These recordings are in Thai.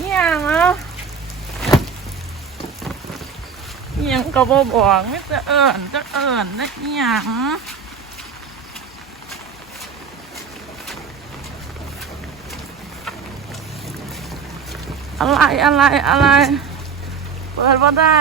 เอียงอะเอียงก็บบอกไม่จะเอิญจะเอิญนะเอียงอะไรอะไรอะไร เปิดว่าได้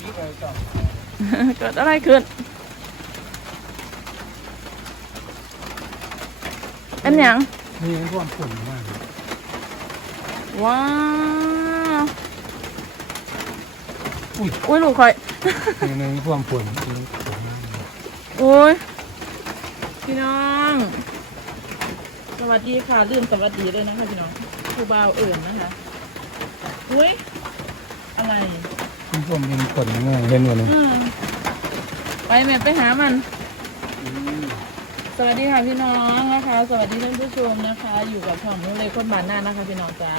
เขาจีบไปต่อเกิดอะไรขึ้น เป็นหยังนี่มันท่วมฝุ่นมากว้าวอุ้ยอุ้ยลูกคอยนี่มันท่วมฝุ่นนี่ฝุ่นมากโอ้ยพี่น้อง สวัสดีค่ะลืมสวัสดีเลยนะคะพี่น้องครูบาวเอิ่นนะคะ อุ้ยอะไร มันท่วมเป็นฝุ่นมาเห็นหมดเลยอืมไปแม่ไปหามัน สวัสดีค่ะพี่น้องนะคะ สวัสดีท่านผู้ชมนะคะ อยู่กับช่องนุ้งเลยคนบ้านหน้านะคะ พี่น้องจ้า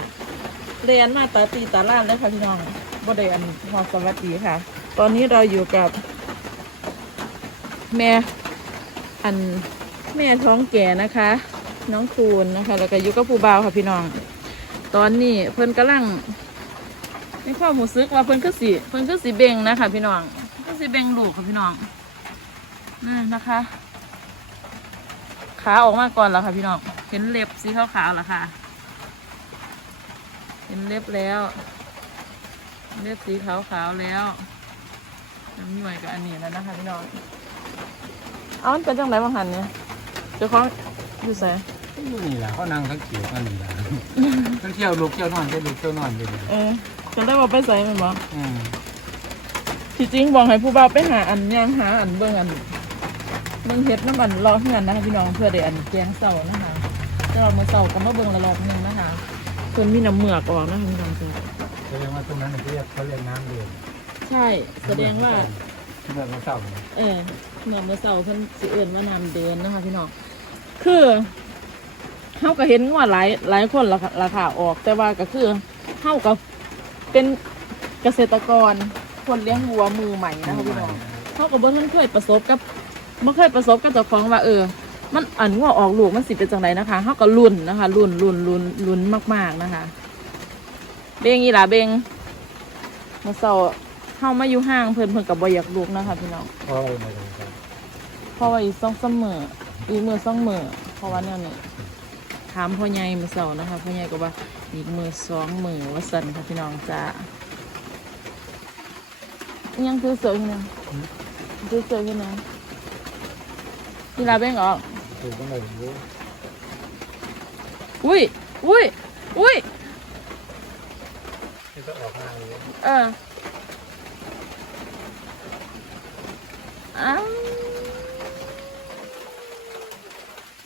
เรียนมาตาตีตาล่านแล้วค่ะพี่น้องบ่ได้อันพอสวัสดีค่ะ ตอนนี้เราอยู่กับ แม่อันแม่ท้องแก่นะคะ น้องคูณนะคะ แล้วก็อยู่กับผู้บ่าวค่ะพี่น้อง ตอนนี้เพิ่นกำลัง ในความรู้สึกว่าเพิ่นคือสิเพิ่นคือสิเบ่งนะคะพี่น้องคือสิเบ่งลูกค่ะพี่น้องนี่นะคะ ขาออกมาก่อนแล้วค่ะพี่น้องเห็นเล็บสีขาวๆแล้วค่ะ เห็นเล็บแล้วเล็บสีขาวๆแล้วน้ำย่อยกับอันนี้แล้วนะคะพี่น้องเอามันเป็นจังไรบางหันเนี่ยเจ้าของอยู่ไสนี่แหละเขานั่งทั้งเกี่ยวกันนี่แหละทั้งเที่ยวลูกเที่ยวนอนเที่ยวลูกเที่ยวนอนอยู่นี่เออ จะได้บอกไปใส่มันบอกอืมที่จริงบอกให้ผู้บ่าวไปหาอันย่างหาอันเบิ่งอันเบิ่งเฮ็ดน้ำอันรอเพื่อนนะคะพี่น้องเพื่อได้อันแกงเสานะคะจะเรามาเสาก็มาเบิ่งละรอบหนึงนะคะเพิ่นมีน้ำเหมือกออกนะคะพี่น้องจ้ะแสดงว่าตรงนั้นเขาเรียกเขาเรียกน้ำเดือดใช่แสดงว่าเมื่อเราเศร้าเออเมื่อเมื่อเสาร์เพิ่นสิเอิ้นว่านำเดินนะคะพี่น้องคือเฮาก็เห็นว่าหลายหลายคนราคาราคาออก แต่ว่าก็คือเฮาก็ เป็นเกษตรกรคนเลี้ยงวัวมือใหม่นะคะพี่น้องเฮาก็บ่ทันเคยประสบกับบ่เคยประสบกับเจ้าของว่าเออ มันอันว่าออกลูกมันสิเป็นจังไดนะคะเฮาก็ลุ้นนะคะลุ้นลุ้นลุ้นลุ้นมาก ๆนะคะ เบงอีหล่าเบงเมื่อเสาร์เฮามาอยู่ห้างเพิ่นเพิ่นก็บ่อยากลูกนะคะพี่น้องเพราะอะไรไม่รู้ครับเพราะว่าอีกสองสามมืออีกมือสองมือเพราะว่าแนวนี้ถามพ่อใหญ่มือเสาร์นะคะพ่อใหญ่ก็ว่าอีกมือสองมือว่าสันค่ะพี่น้องจ้ายังคือเสืออยู่นะคือเสืออยู่นะนี่ลาเบ้งออกถูกต้องเลยอุ้ยอุ้ยอุ้ยอ่าเอออ้าว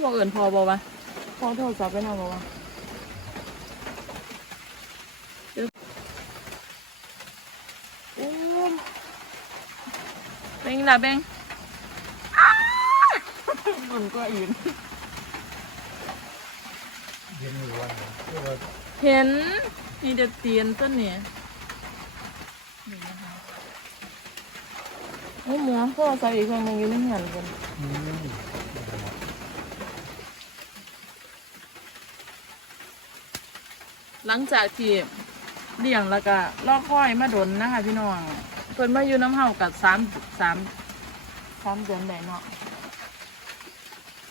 บอกเอื่นพอบอกว่าพอโทรศัพท์ไปทำบอกว่าอู้เบงล่ะเบงมันก็อินเย็นหรือว่าเห็นนี่เด็ดเตียนต้นเนี่ยนี่นะคะโอ้หมูพ่อใส่อีกคนหนึงอยู่ในหันกัน อืม หลังจากที่เลี้ยงแล้วก็ลอกค่อยมาดนนะคะ พี่น้องเพิ่นมาอยู่น้ำเฮากับสามสามสามเดือนได้เนาะ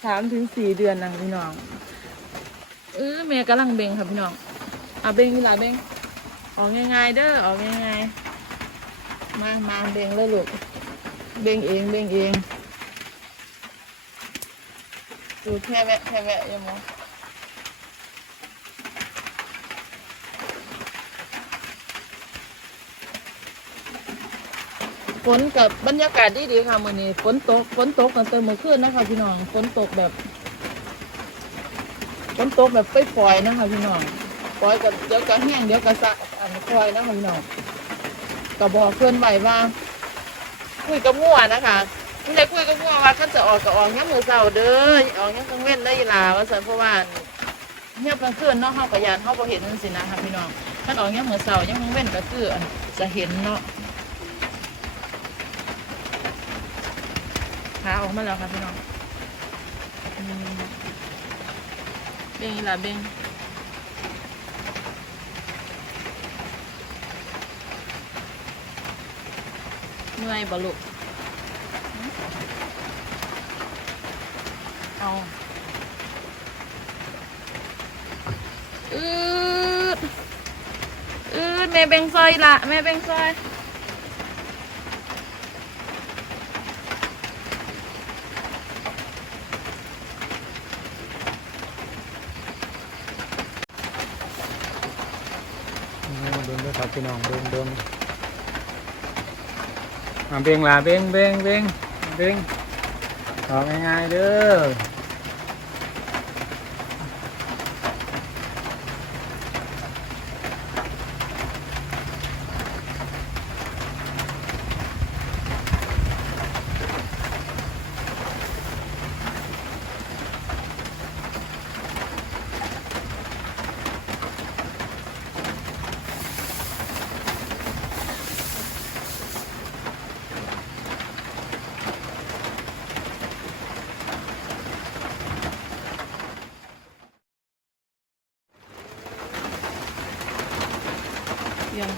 สามถึงสี่เดือนนะพี่น้องเออแม่กำลังเบ่งค่ะพี่น้องอะเบ่งนี่ละเบ่งออกง่ายๆเด้อออกง่ายๆมามาเบ่งเลยลูกเบ่งเองเบ่งเองดูแค่แวะแค่แวะอยังมั้ง นกับบรรยากาศดีดีๆค่ะมื้อนี้ฝนตกฝนตกตั้งแต่เมื่อคืนนะคะพี่น้องฝนตกแบบฝนตกแบบไปปล่อยนะคะพี่น้องปล่อยกับเดี๋ยวก็แห้งเดี๋ยวก็สะอันปล่อยนะคะพี่น้องก็บอกเพื่อนไว้ว่า คุยกับงัวนะคะมึงได้คุยกับพวว่าเขาจะออกก็ออกยังมือเสาเด้อออกยังกลางเว้นได้อลาว่าซั่นเพราะว่าเงียบกลางคืนเนาะเฮาก็ยานเฮาบ่เห็นจังซี่นะคะพี่น้องถ้าออกยังมือเสายังกลางเว้นก็คืออันจะเห็นเนาะ ขาออกมาแล้วค่ะพี่น้องเบ่งอีหล่ะเบ่งเมื่อยบลูกเอาอืดอืดแม่เบ่งซอยละแม่เบ่งซอย เบิ้งด้วยครับพี่น้องเบิ้งเบิ้งเบ่งลาเบ่งเบ่งเบ่งเบ่งออกง่ายๆเด้อ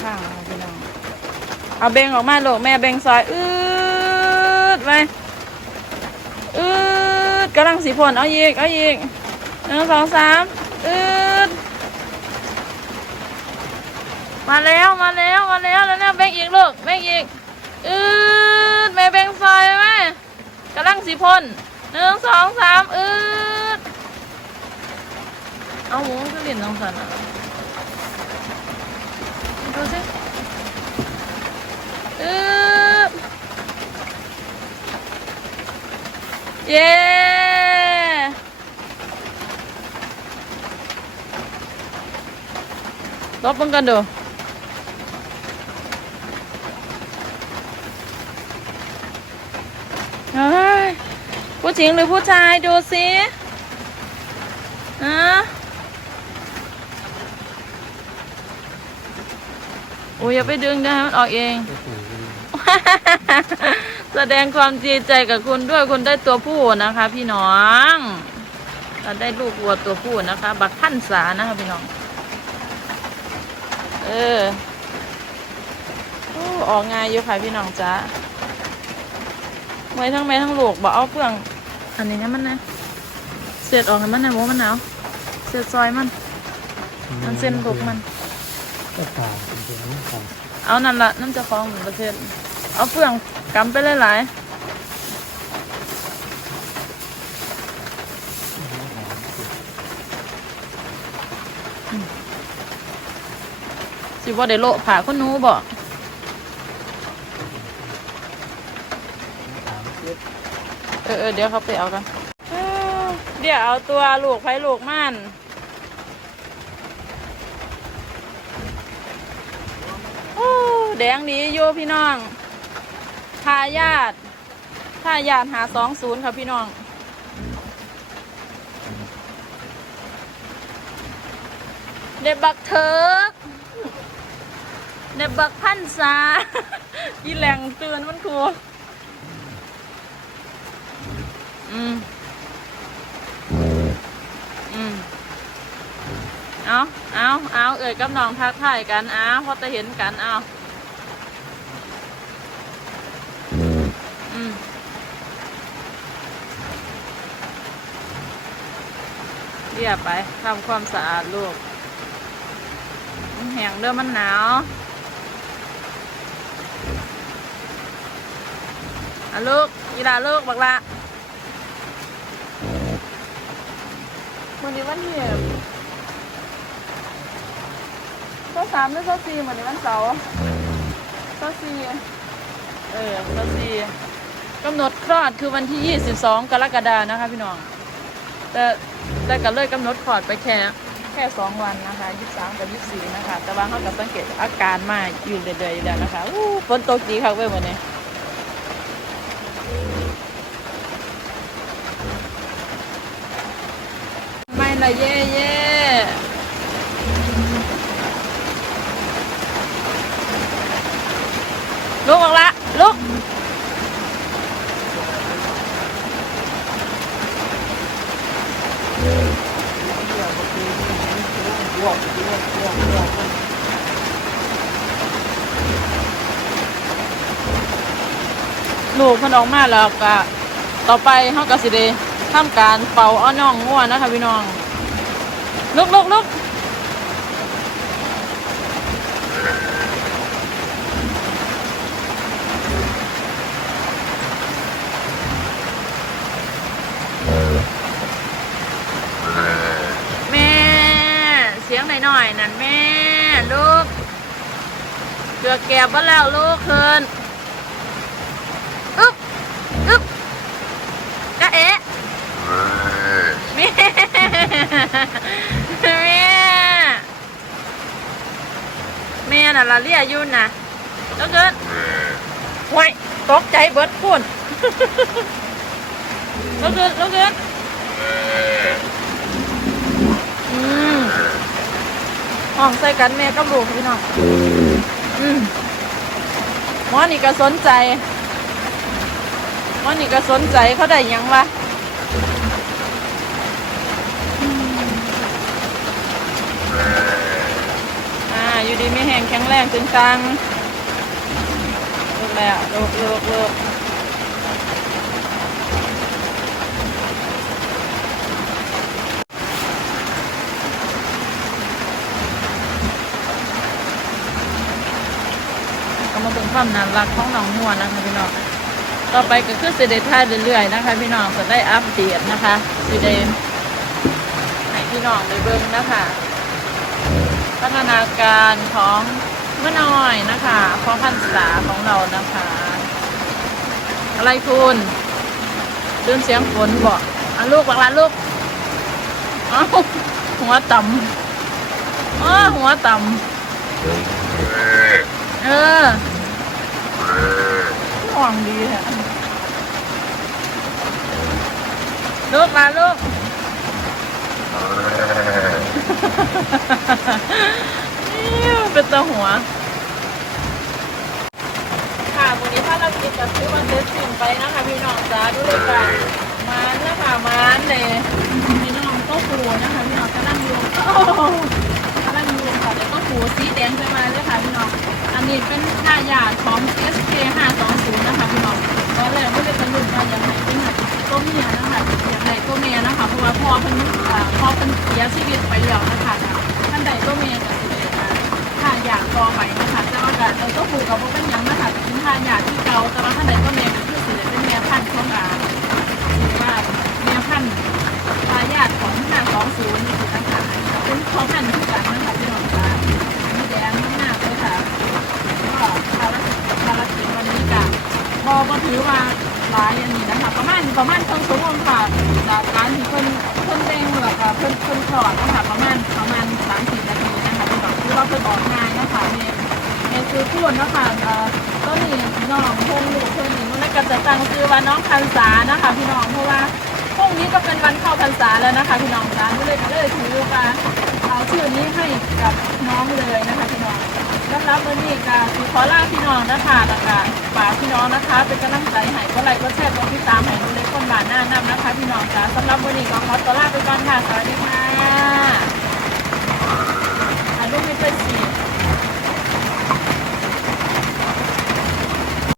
เรียงข้างนะคะพี่น้อง เอาเบงออกมาลูกแม่เบงซอยอืดไปอืดกำลังสีพ่นเอาอีกเอาอีกหนึ่งสองสามอืดมาแล้วมาแล้วมาแล้วแล้วเนี่ยเบงอีกลูกเบ่งอีกอืดแม่เบงซอยไหมกำลังสีพ่นหนึ่งสองสามอืดเอาหมูขึ้นเหรียญน้องสันอะ ดูสิอึ๊บเย้ ลบมันกันดูเฮ้ยผู้หญิงหรือผู้ชายดูสิฮะโอ้ยอย่าไปดึงนะให้มันออกเอง แสดงความดีใจกับคุณด้วยคุณได้ตัวผู้นะคะ พี่น้องเราได้ลูกวัวตัวผู้นะคะ บักพันษานะคะพี่น้อง เออโอ้ออกง่ายอยู่ค่ะพี่น้องจ้าไว้ทั้งแม่ทั้งลูกบอกเอาเพื่อง อันนี้นะมันนะเสียดออกให้มันนะโมมันหนาวเสียดซอยมัน มันเส้นลูกมันก็ตาเป็นตัวนี้ครับเอานั่นละน้ำจะคล้องหนึ่งประเทศ เอาเฟืองกำไปหลายๆ สิบ่ได้โละผ่าคนหนูบ่เออเออเดี๋ยวเขาไปเอากันเออเดี๋ยวเอาตัวลูกไผ่ลูกม่านโอ้แดงดีอยู่พี่น้องทายาททายาทหาสองศูนย์ค่ะพี่น้องเด็บบักเถิก เดบักพันษาอีแหลงเตือนมันครูอืม อืม เอาเอาเอาเอ่ยกับน้องทักทายกันเอาพอจะเห็นกันเอาอืมเรียบไปทำความสะอาดลูกแห้งเด้อมันหนาว อะลูกอีหลาลูกบักละวันนี้วันที่เสาร์สามหรือเสาสี่วันนี้วันเสาร์เสาสี่เออเสาสี่กำหนดคลอดคือวันที่ 22 กรกฎานะคะพี่น้อง แต่แต่ก็เลยกำหนดคลอดไปแค่แค่สองวันนะคะยี่สามกับยี่สี่นะคะ แต่ว่าเขาก็สังเกตอาการมาอยู่เรื่อยๆอยู่แล้วนะคะอู้ฝนตกดีค่ะเว้ยวันนี้ ละเย่เย่ลุกออกละลุกลูกมันออกมาแล้วก็ต่อไปเฮาก็สิได้ทำการเป่าอ้อน้องง่วนนะคะพี่น้อง ลุกลุกลุกแม่ เสียงหน่อยๆนั่นแม่ ลูกเกือแก็บมาแล้วลูกคืน อึ๊บอึ๊บจะเอ๊ะแม่แม่แม่ น่ะละเรียกอยุ่นนะแล้วเกินห่วยตกใจเบิดพุ่นแล้วเกินแล้วเกินอืมห้องใส่กันแม่กับลูกพี่น้องอืมหมอนี่ก็สนใจวันนี้ก็สนใจเขาได้หยังวะ ไม่แห้งแข็งแรงจึงตังลูกแล้วลูกลูกลูกก็มาเป็นความน่ารักของน้องมัวนะคะพี่น้องต่อไปก็คือสิเดท่าเรื่อยๆนะคะ พี่น้องจะได้อัปเดตนะคะสิเดให้พี่น้องได้เบิ่งนะคะ พัฒนาการของเมื่อน้อยนะคะของพันษาของเรานะคะ อะไรคุณเดินเสียงฝนบอกอะลูกบอกลาลูกเอ้าหัวต่ำอ้อหัวต่ำเออห่วงดีแฮะลูกมาลูก อิ๊ว เป็นตาหัว ค่ะวันนี้ถ้าเรากินกับซื้อวันเซ็ตสิ่งไปนะคะพี่น้องจ้าดูเลยกันมันนะคะมันเลยพี่น้องก็ปูนะคะพี่น้องกำลังอยู่โอ้โหกำลังอยู่ค่ะเดี๋ยวก็ปูสีแดงขึ้นมาเลยค่ะพี่น้องอันนี้เป็นทายาทของ SK 520นะคะพี่น้องตอนแรกไม่ได้เป็นรุ่นค่ะยังไงเป็นแบบตัวเมียนะคะอย่างไรตัวเมียนะคะเพราะว่าพ่อเพิ่นพ่อเพิ่นเสียชีวิตไปแล้วนะคะ ท่านใดก็มียก็สิได้อ่าทานอยาต่อไปนะคะแต่ว่าก็เออก็ปูกกับพวกเป็นยังนะคะเป็นทานอยากที่เก่าแต่ว่าท่านใดก็มีคือสิได้เป็นแม่พันธุ์ช่องอาหรือว่าแม่พันธุ์ทายาทของ520นี่คือนะ ว่าน้องพรรษานะคะ พี่น้องเพราะว่าพรุ่งนี้ก็เป็นวันเข้าพรรษาแล้วนะคะ พี่น้องจ้าก็เลยก็เลยถือว่าเอาชื่อนี้ให้กับน้องเลยนะคะพี่น้องสำหรับวันนี้ก็ขอลาพี่น้องนะคะแล้วก็ฝากพี่น้องนะคะ เป็นกำลังใจให้ก็ไลค์ก็แชร์ก็ติดตามให้ดูเล็กคนบานหน้านำนะคะ พี่น้องจ้าสำหรับวันนี้ก็ขอตัวลาไปก่อนค่ะสวัสดีค่ะลูกมีเป็นสี